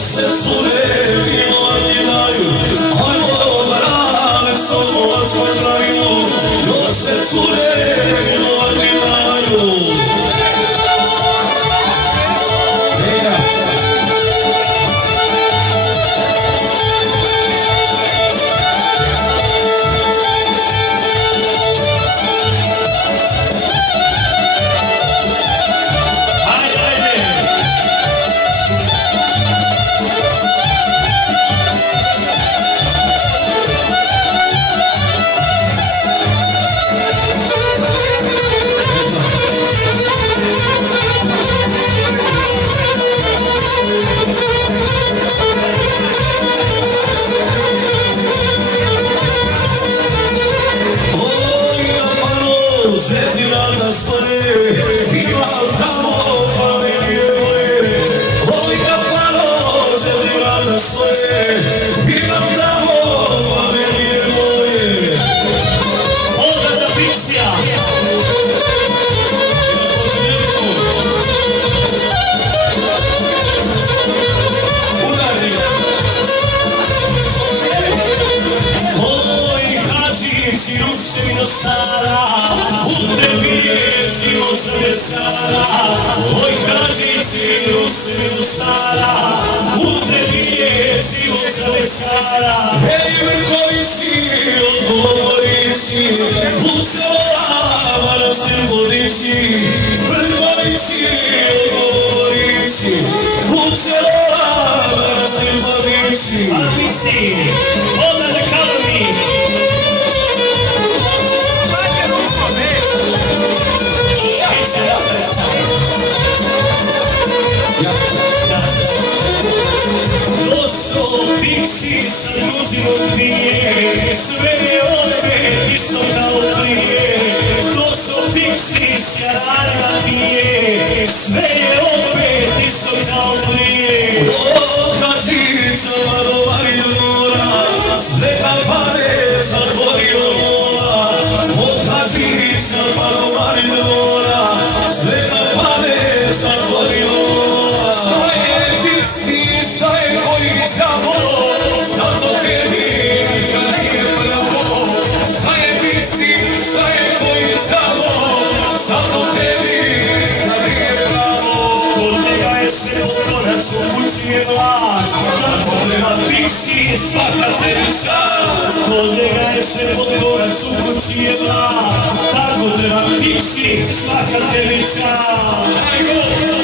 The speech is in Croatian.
se cure vino daju, ajmo brale sa Moračkom kraju, još se cure vino daju. Žetina da stane, imam tamo familije moje. Oj kapano, žetina da stane, imam tamo familije moje. Olga za Fiksija. Oj Hadžić i Ruševino stara, u tebi je život za večara. Oj Hadžić i Ruševino stara, u tebi je život za večara. Hej Vrkovići, odgovorići, Lučeva, manastir vodići. Vrkovići, odgovorići, Lučeva, manastir vodići. A ti si, Olga za Kalmi. Došao Fiksi sa družinom pije, sve je opet isto kao prije. Došao Fiksi s jaranima pije, sve je opet isto kao prije. Od Hadžića do Marinora, sve kampane zatvorio mola. Od Hadžića do Marinora, sve kampane zatvorio mola. Šta je Fiksi, šta je koji zavolo, šta to tebi kad nije pravo? Šta je Fiksi, šta je koji zavolo, šta to tebi kad nije pravo? Kod njega je sve pokonac, u kući je vlast, tako treba Fiksi svaka tebi čast. Kod njega je sve pokonac, u kući je vlast, tako treba Fiksi svaka tebi čast.